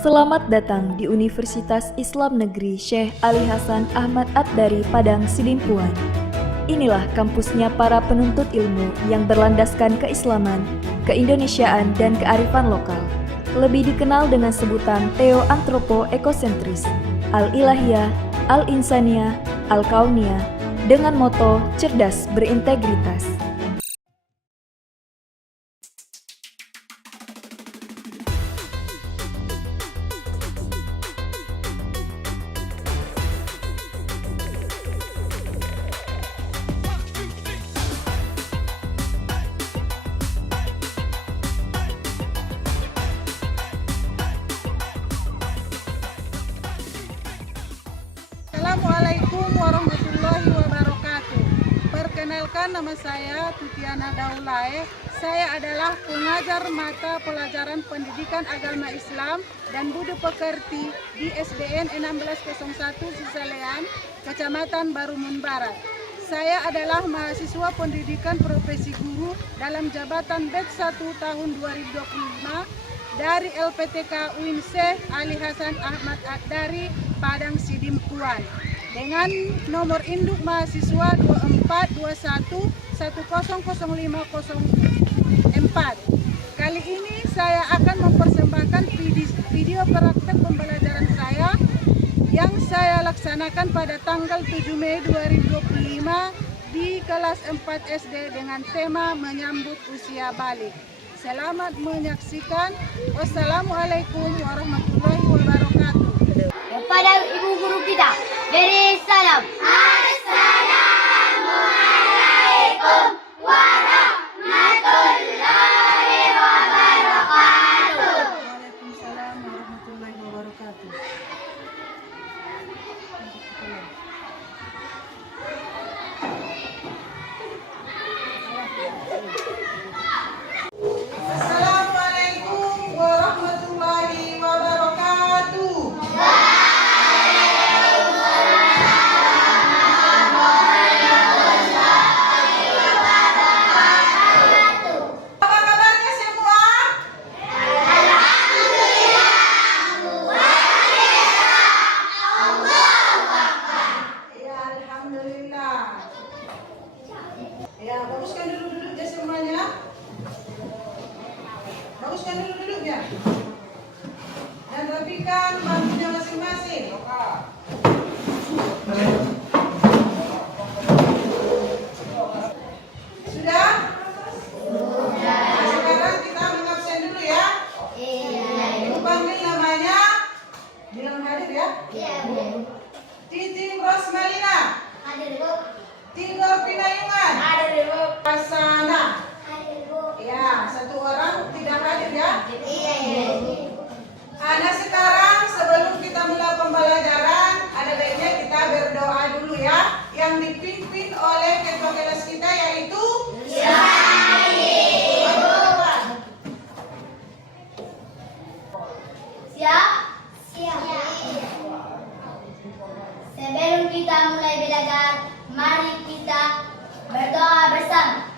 Selamat datang di Universitas Islam Negeri Syekh Ali Hasan Ahmad At-Dari Padang Sidimpuan. Inilah kampusnya para penuntut ilmu yang berlandaskan keislaman, keindonesiaan, dan kearifan lokal. Lebih dikenal dengan sebutan Theo-Antropo-Ekosentris, Al-Ilahiyah, Al-Insaniyah, Al-Kauniyah, dengan moto cerdas berintegritas. Assalamualaikum warahmatullahi wabarakatuh. Perkenalkan, nama saya Tutiana Daulae. Saya adalah pengajar mata pelajaran pendidikan agama Islam dan Budi Pekerti di SDN 1601 Sisalean, Kecamatan Barumun Barat. Saya adalah mahasiswa pendidikan profesi guru dalam jabatan BED 1 tahun 2025 dari LPTK UIN Syekh Ali Hasan Ahmad At-Dari Padang Sidimpuan dengan nomor induk mahasiswa 2421100504. Kali ini saya akan mempersembahkan video praktek pembelajaran saya yang saya laksanakan pada tanggal 7 Mei 2025 di kelas 4 SD dengan tema menyambut usia balik. Selamat menyaksikan. Wassalamualaikum warahmatullahi wabarakatuh. Kepada ibu guru kita, beri salam. Assalamualaikum warahmatullahi wabarakatuh. Waalaikumsalam warahmatullahi wabarakatuh. Assalamualaikum warahmatullahi wabarakatuh. Apa kabarnya semua? Ya, alhamdulillah. Ya, baguskan dulu duduknya semuanya. Baguskan dulu duduknya. Dan rapikan bangkunya masing-masing. Sudah? Nah, sekarang kita mengabsen dulu ya. Ibu panggil namanya. Bilang hadir ya. Titin Rosmalina. Tinggal Pinayungan. Pasana. Ya, satu orang tidak hadir ya. Nah, sekarang sebelum kita mulai pembelajaran, ada baiknya kita berdoa dulu ya. Yang dipimpin oleh ketua kelas kita yaitu Sebelum kita mulai belajar, mari kita berdoa bersama.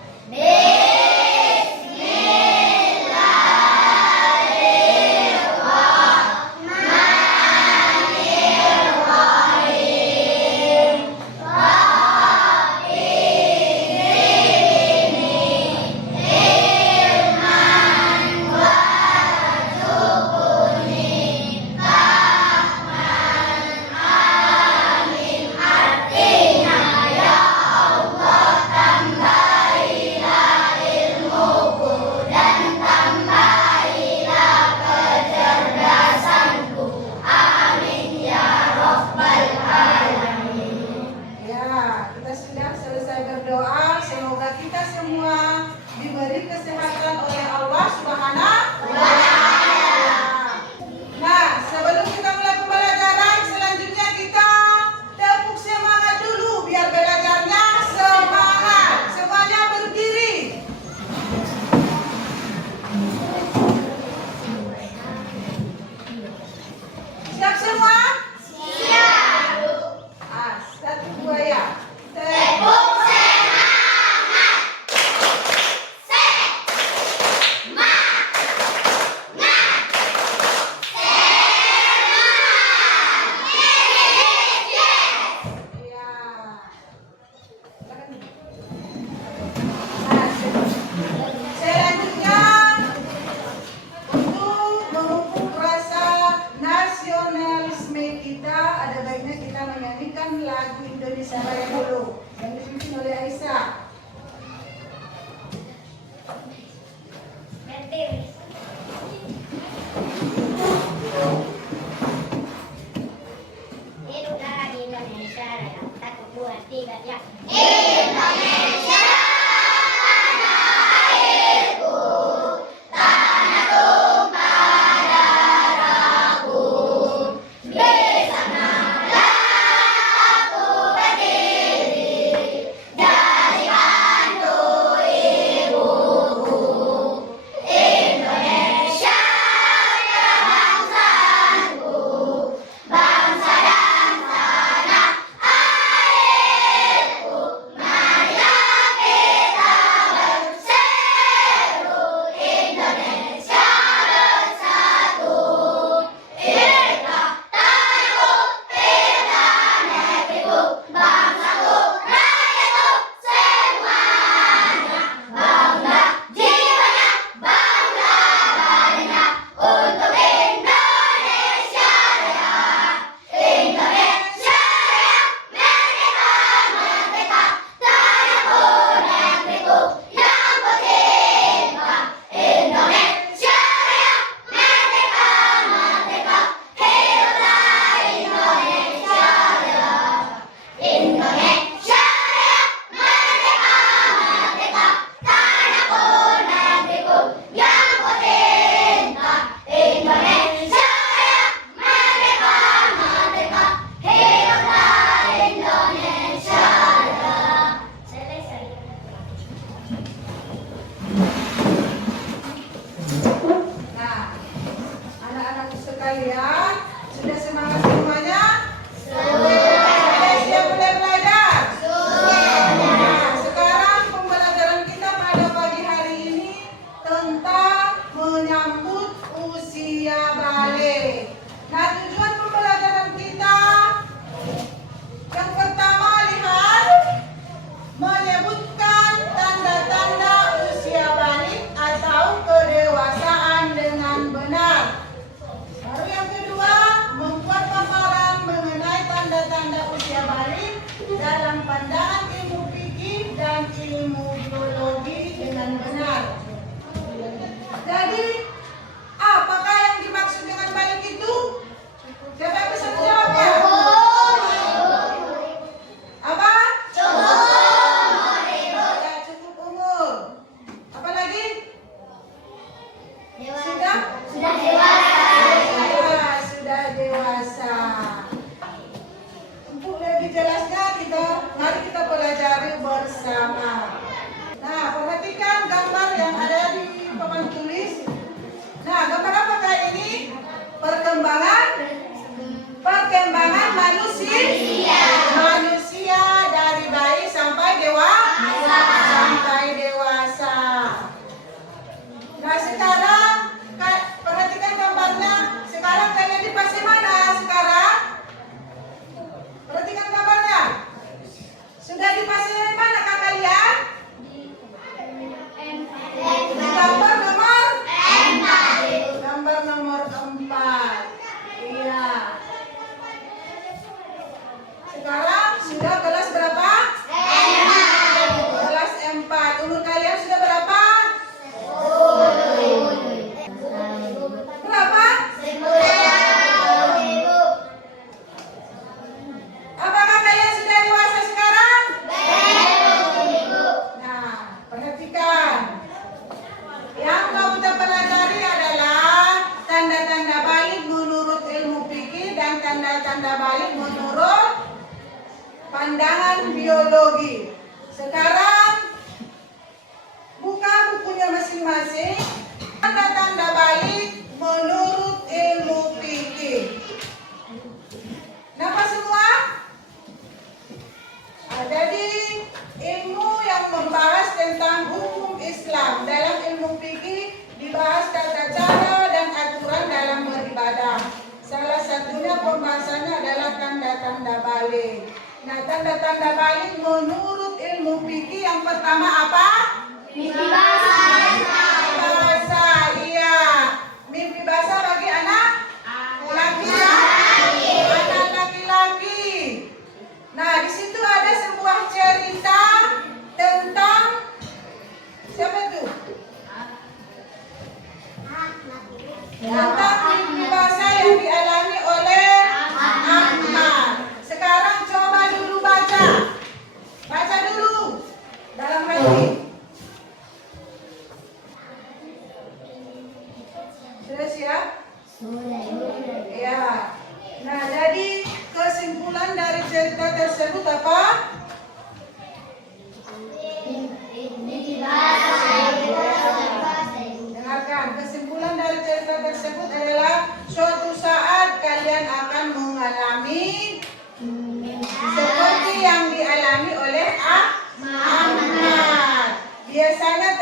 Indonesia Raya dulu yang dipimpin oleh Aisyah. Hiduplah Indonesia Raya. 1, 2, 3, ya. Nah, anak-anakku sekalian, sudah semangat semuanya? Sudah siap mulai belajar? Nah, sekarang pembelajaran kita pada pagi hari ini tentang menyambut usia balik. Nah, tujuan pembelajaran kita yang pertama, lihat, menyebutkan tanda-tanda usia balik atau kedewasaan dengan benar. Baru yang kedua, membuat paparan mengenai tanda-tanda usia balik dalam pandangan ilmu fikih dan ilmu biologi dengan benar. Jadi, apakah yang dimaksud dengan balik itu? Siapa yang bisa menjawabnya? Apa? Ya, cukup umur. Apa lagi? Sudah? Ya, sudah dewasa. Untuk lebih jelasnya mari kita pelajari bersama. Nah, perhatikan gambar yang ada di papan tulis. Nah, gambar apakah ini? Perkembangan manusia dari bayi sampai dewasa. Nah, sekarang perhatikan gambarnya. Sekarang kalian di fase mana sekarang? Perhatikan gambarnya. Sudah di fase mana kalian? Di gambar nomor 4. Gambar nomor 4. Iya. Sekarang sudah kelas berapa? Kelas 4. Umur kalian sudah berapa? Berapa? Apakah kalian sudah dewasa sekarang? Nah, perhatikan. Yang mau kita pelajari adalah tanda-tanda balik menurut ilmu fikih dan tanda-tanda balik menurut pandangan biologi. Sekarang buka bukunya masing-masing. Tanda-tanda balik menurut ilmu fikih. Nampak semua? Jadi ilmu yang membahas tentang hukum Islam. Dalam ilmu fikih dibahas tata cara dan aturan dalam beribadah. Salah satunya pembahasannya adalah tanda-tanda balik. Nah, tanda-tanda balik menurut ilmu fikih yang pertama apa? Mimpi basah. Bahasa, iya. Mimpi basah bagi anak laki-laki. Anak laki-laki. Nah, di situ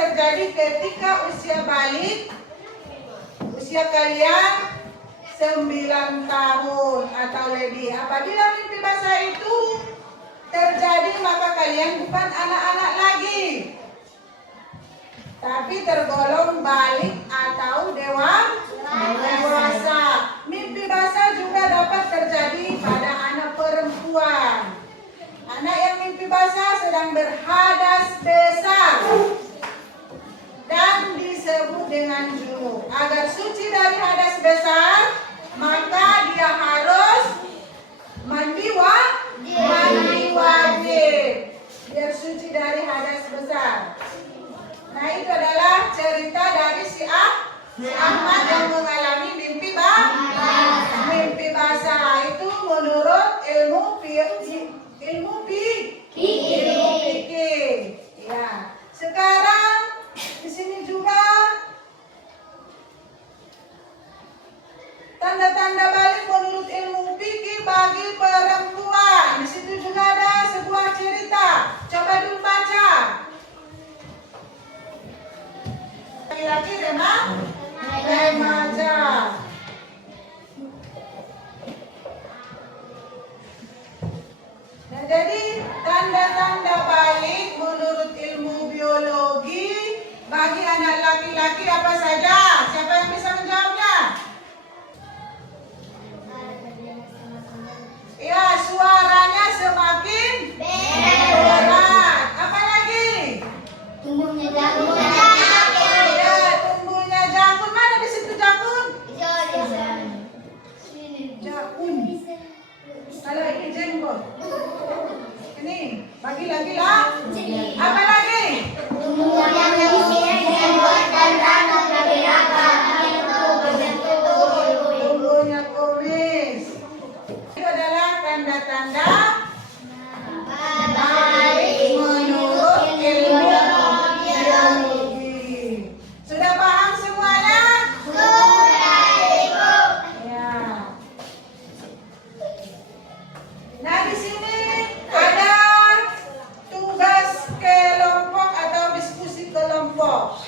terjadi ketika usia balik, usia kalian 9 tahun atau lebih. Apabila mimpi basah itu terjadi, maka kalian bukan anak-anak lagi, tapi tergolong balik atau dewasa. Mimpi basah juga dapat terjadi pada anak perempuan. Anak yang mimpi basah sedang berhadas besar dan disebut dengan junub. Agar suci dari hadas besar, maka dia harus mandi wajib biar suci dari hadas besar. Nah, itu adalah cerita dari si Ahmad yang mengalami mimpi basah. Itu menurut ilmu fikih. Ya. Sekarang di sini juga tanda-tanda balik menurut ilmu fikih bagi perempuan. Di situ juga ada sebuah cerita. Coba dulu baca. Laki-laki remaja. Nah, jadi tanda-tanda balik menurut ilmu biologi bagi anak laki-laki apa saja? Siapa yang bisa menjawabnya? Ya, suaranya semakin berat. Apa lagi? Tumbuhnya jagung. Ya, tumbuhnya jagung. Mana di situ jagung? Jagung. Kalau ini jenggot. Ini bagi lagi lah. Apa lagi? Tumbuhnya jenggot dan rambut berbeda. Tumbuhnya kumis. Itu adalah tanda-tanda balik menurut ilmu biologi. Sudah paham semuanya? Ya. Nah, di sini ada tugas kelompok atau diskusi kelompok.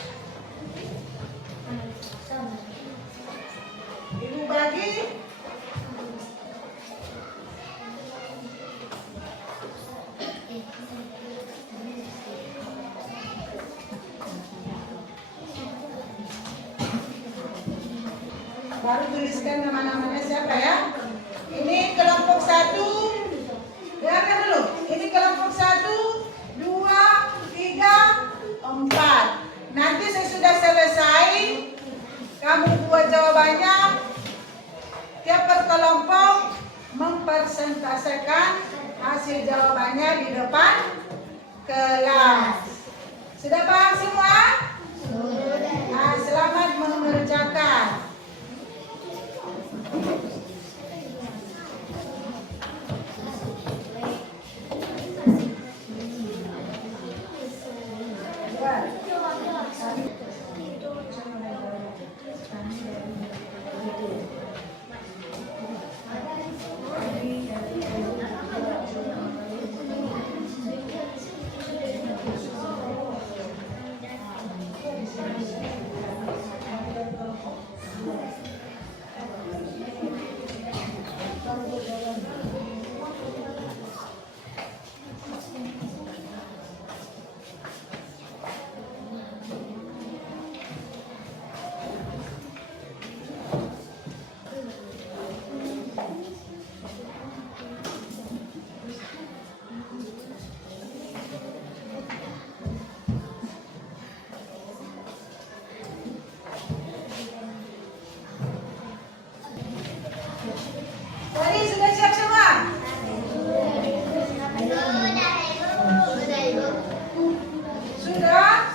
Ibu bagi baru tuliskan nama-namanya siapa ya. Ini kelompok 1. Dengarkan dulu. Ini kelompok 1, 2, 3, 4. Nanti sesudah selesai, kamu buat jawabannya. Tiap kelompok mempresentasikan hasil jawabannya di depan kelas. Sudah paham semua? Nah, selamat mengerjakan. Tadi sudah siap semua? Sudah?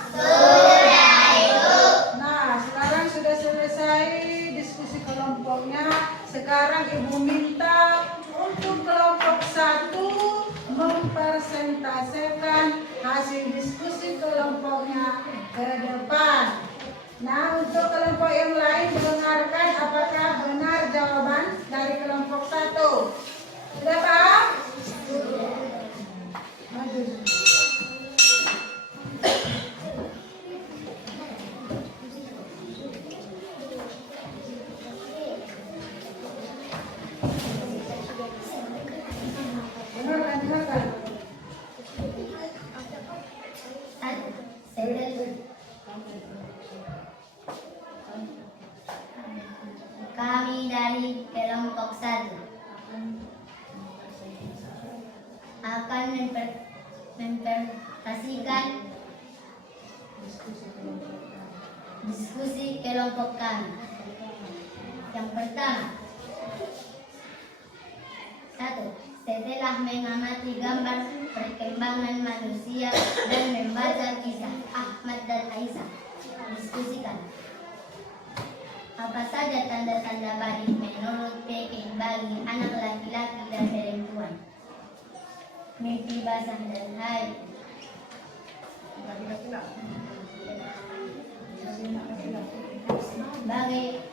Nah, sekarang sudah selesai diskusi kelompoknya. Sekarang Ibu minta untuk kelompok 1 mempresentasikan hasil diskusi kelompoknya ke depan. Nah, untuk kelompok yang lain mendengarkan apakah benar jawaban dari kelompok 1. Sudah paham? Maju. mempresentasikan diskusi kelompok kami. Yang pertama, 1. Setelah mengamati gambar perkembangan manusia dan membaca kisah Ahmad dan Aisyah, diskusikan apa saja tanda-tanda baik menurut PK bagi anak laki-laki dan perempuan. Mimpi basah dan haid.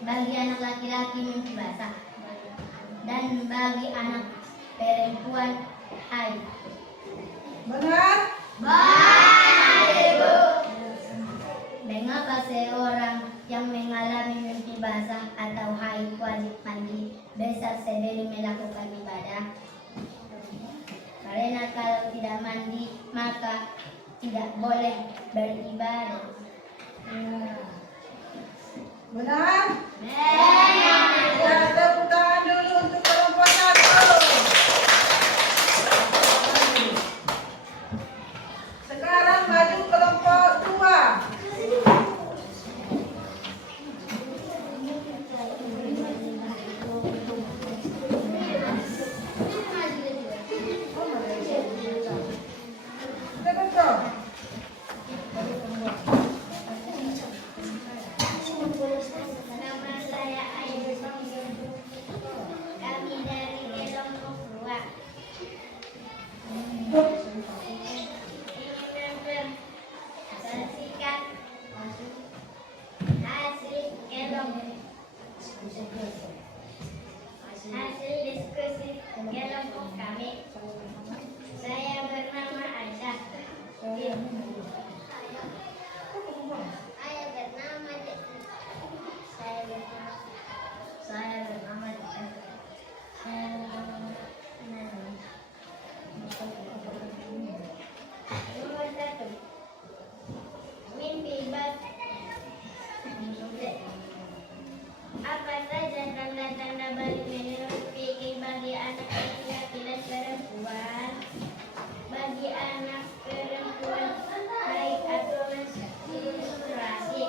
Bagi anak laki-laki mimpi basah dan bagi anak perempuan haid. Benar? Benar, Ibu. Mengapa seorang yang mengalami mimpi basah atau haid wajib mandi besar sebelum melakukan ibadah? Karena kalau tidak mandi maka tidak boleh beribadah. Benar? Benar. Ya, tepuk tangan dulu untuk kelompok 1. Sekarang maju kelompok 2. Nama saya Ayu Songgung. Kami dari kelompok 2. Ingin mempresentasikan hasil diskusi kelompok kami. Saya bernama Aisyah. Saya bernama Nomor 1. Mimpi basah. Apa saja tanda-tanda balik menurut PK bagi anak laki-laki dan perempuan? Bagi anak perempuan haid atau menstruasi.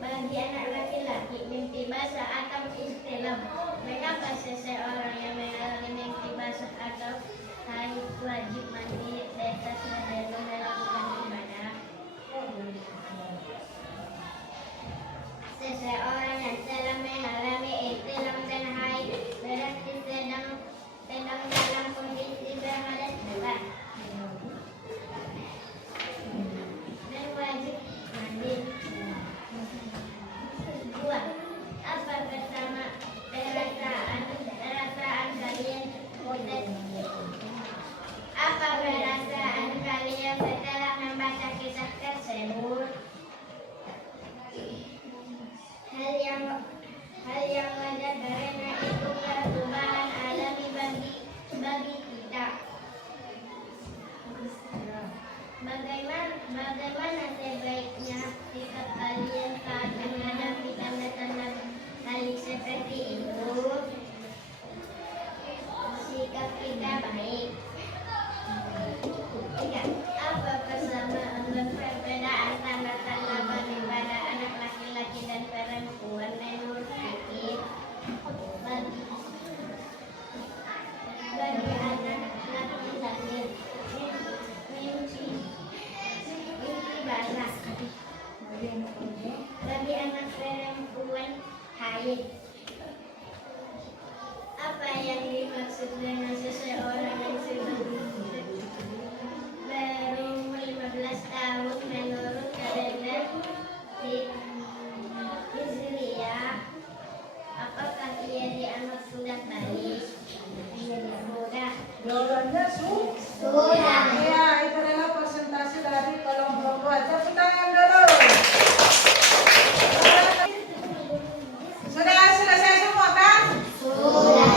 Bagi anak laki-laki mimpi basah atau ihtilam. Mengapa seseorang yang mengalami mimpi basah atau haid wajib mandi besar sebelum melakukan ibadah? Seseorang yang telah mengalami ihtilam dan haid berarti sedang dalam kondisi berhadas besar dan wajib mandi. 2. Apa perasaan kalian? Apa perasaan kalian setelah membaca kisah tersebut? Hal yang wajar karena itu perubahan alami bagi kita. Bagaimana sebaiknya sikap kalian saat menghadapi tanda-tanda hal seperti itu? Sikap kita baik. 3. Apa persamaan dan perbedaan tanda-tanda pada anak laki-laki dan perempuan menurut kita? Bagi anak laki-laki mimpi basah. Bagi anak perempuan haid. Apa yang dimaksud dengan seseorang yang sudah berumur 15 tahun menurut kalender Hijriah? Apakah ia dianggap sudah balik? Sudah. Jawabannya Sudah. Ya, itu adalah presentasi dari kelompok 2. Tepuk tangan dulu. Sudah selesai semua kan? Sudah.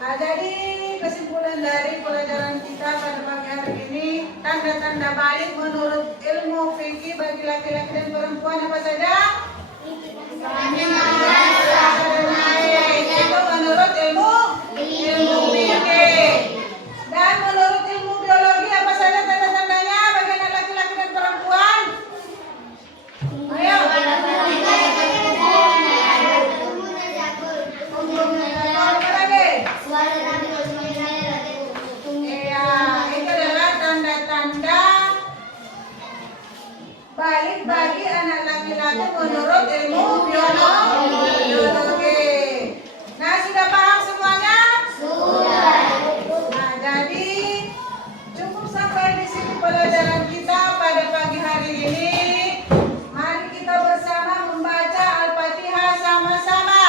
Nah, jadi kesimpulan dari pelajaran kita pada pagi hari ini, tanda-tanda balik menurut ilmu fikih bagi laki-laki dan perempuan apa saja? Itu menurut ilmu fikih. Dan menurut ilmu anak laki-laki menurut ilmu biologi. Nah, sudah paham semuanya? Sudah. Nah, jadi cukup sampai di sini pelajaran kita pada pagi hari ini. Mari kita bersama membaca Al-Fatihah sama-sama.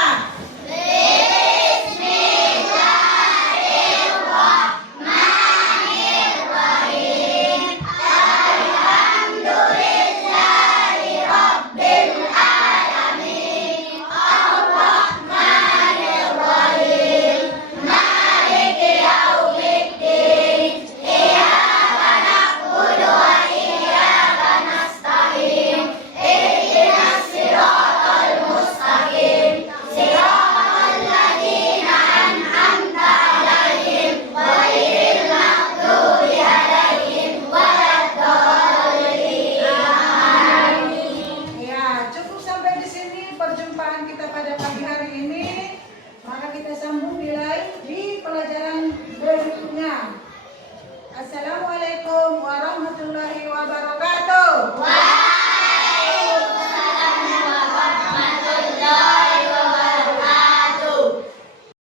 Ya, cukup sampai di sini perjumpaan kita pada pagi hari ini. Maka kita sambung di pelajaran berikutnya. Assalamualaikum warahmatullahi wabarakatuh.